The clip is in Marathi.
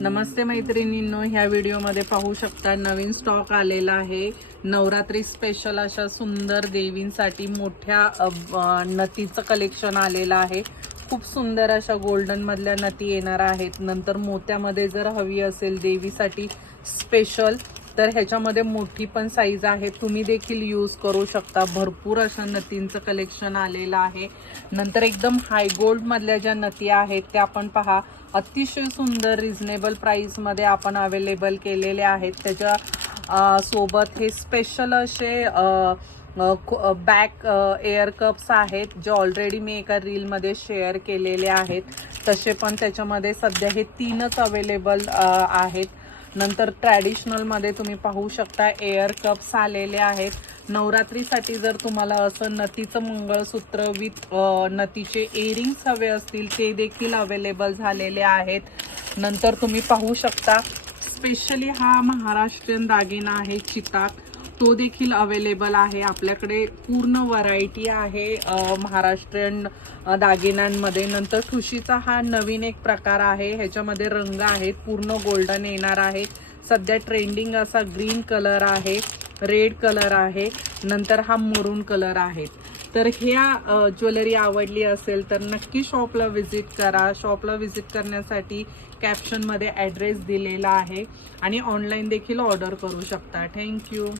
नमस्ते मैत्रिणींनो, ह्या व्हिडिओमध्ये पाहू शकता नवीन स्टॉक आलेला आहे। नवरात्री स्पेशल अशा सुंदर देवींसाठी मोठ्या नथीचं कलेक्शन आलेलं आहे। खूप सुंदर अशा गोल्डन मधल्या नथी येणार आहेत। नंतर मोत्यामध्ये जर हवी असेल देवीसाठी स्पेशल तर ह्याच्यामध्ये मोठी पण साईज आहे, तुम्ही देखील यूज करू शकता। भरपूर अशा नथींचं कलेक्शन आलेलं आहे। नंतर एकदम हाय गोल्ड मधल्या ज्या नथी आहेत त्या आपण पहा, अतिशय सुंदर रिझनेबल प्राइस मध्ये आपण अवेलेबल केलेले आहेत। त्याच्या सोबत हे स्पेशल असे बॅक एअर कप्स आहेत, जे ऑलरेडी मी एका रील मध्ये शेअर केलेले आहेत। तसे पण त्याच्यामध्ये सध्या हे 3च अवेलेबल आहेत। नंतर ट्रॅडिशनल मध्ये तुम्ही पाहू शकता एअर कप्स आलेले आहेत। नवरात्रीसाठी जर तुम्हाला असं नथीचं मंगळसूत्र विथ नथीचे इयरिंग्स हवे असतील ते देखील अवेलेबल झालेले आहेत। नंतर तुम्ही पाहू शकता स्पेशली हा महाराष्ट्रीयन दागिना आहे चिताक, तो देखील अवेलेबल आहे आपल्याकडे। पूर्ण व्हरायटी आहे महाराष्ट्रीयन दागिन्यांमध्ये। नंतर ठुशीचा हा नवीन एक प्रकार आहे, ह्याच्यामध्ये रंग आहेत, पूर्ण गोल्डन येणार आहे। सध्या ट्रेंडिंग असा ग्रीन कलर आहे, रेड कलर आहे, नंतर हा मरून कलर आहे। तर ह्या ज्वेलरी आवडली असेल तर नक्की शॉपला व्हिजिट करा। शॉपला व्हिजिट करण्यासाठी कॅप्शनमध्ये ॲड्रेस दिलेला आहे आणि ऑनलाईन देखील ऑर्डर करू शकता। थँक्यू।